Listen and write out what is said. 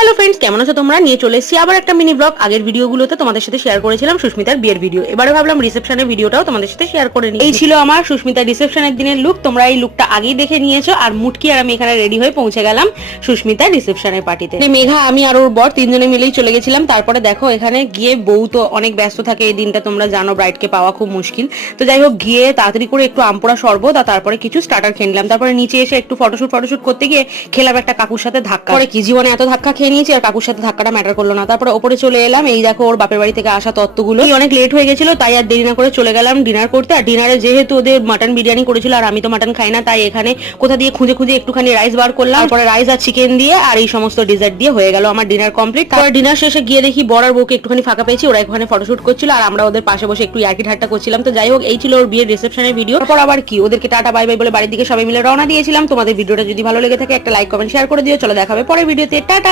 Hello friends, কেমন আছো তোমরা? নিয়ে চলে এসেছি আবার একটা মিনি ব্লগ। আগের ভিডিওগুলোতে তোমাদের সাথে শেয়ার করেছিলাম সুস্মিতার বিয়ের ভিডিও। এবারে ভাবলাম রিসেপশনের ভিডিওটাও তোমাদের সাথে শেয়ার করে নিই। এই ছিল আমার সুস্মিতার রিসেপশনের দিনের লুক। তোমরা এই লুকটা আগেই দেখে নিয়েছো। আর মুটকি আর আমি এখানে রেডি হয়ে পৌঁছে গেলাম সুস্মিতার রিসেপশনের পার্টিতে। মেঘা, আমি আর ওর বর তিনজনে মিলেই চলে গেছিলাম। তারপরে দেখো এখানে গিয়ে বউ তো অনেক ব্যস্ত থাকে এই দিনটা, তোমরা জানো ব্রাইডকে পাওয়া খুব মুশকিল। তো যাই হোক, গিয়ে তাড়াতাড়ি করে একটু আমপোড়া শরবত আর তারপরে কিছু স্টার্টার খেয়ে নিলাম। তারপরে নিচে এসে একটু ফটোশুট করতে গিয়ে খেলাম একটা কাকুর সাথে ধাক্কা। পরে কি জীবনে এত ধাক্কা খেয়ে নিয়েছি, আর কাকুর সাথে ধাক্কাটা ম্যাটার করলো না। তারপরে ওপরে চলে এলাম। এই দেখো ওর বাপের বাড়ি থেকে আসা তত্ত্বগুলো। অনেক লেট হয়ে গেছিল, তাই আর দেরি না করে চলে গেলাম ডিনার করতে। আর ডিনারে যেহেতু ওদের মাটন বিরিয়ানি করেছিল আর আমি তো মাটন খাই না, তাই এখানে কোথা দিয়ে খুঁজে খুঁজে একটুখানি রাইস বার করলাম। তারপরে রাইস আর চিকেন দিয়ে আর এই সমস্ত ডিজার্ট দিয়ে হয়ে গেল আমার ডিনার কমপ্লিট। তারপরে ডিনার শেষে গিয়ে দেখি বর আর বউকে একটুখানি ফাঁকা পেয়েছি, ওরা এখানে ফটোশুট করছিল আর আমরা ওদের পাশে বসে একটু ইয়ার্কি ঠাট্টা করছিলাম। তো যাই হোক, এই ছিল ওর বিয়ের রিসেপশনের ভিডিও। তারপর আবার কি, ওদেরকে টাটা বাই বাই বলে বাড়ির দিকে সবাই মিলে রওনা দিয়েছিলাম। তোমাদের ভিডিওটা যদি ভালো লেগে থাকে একটা লাইক কমেন্ট শেয়ার করে দিও। চলো, দেখাবে পরের ভিডিওতে। টাটা।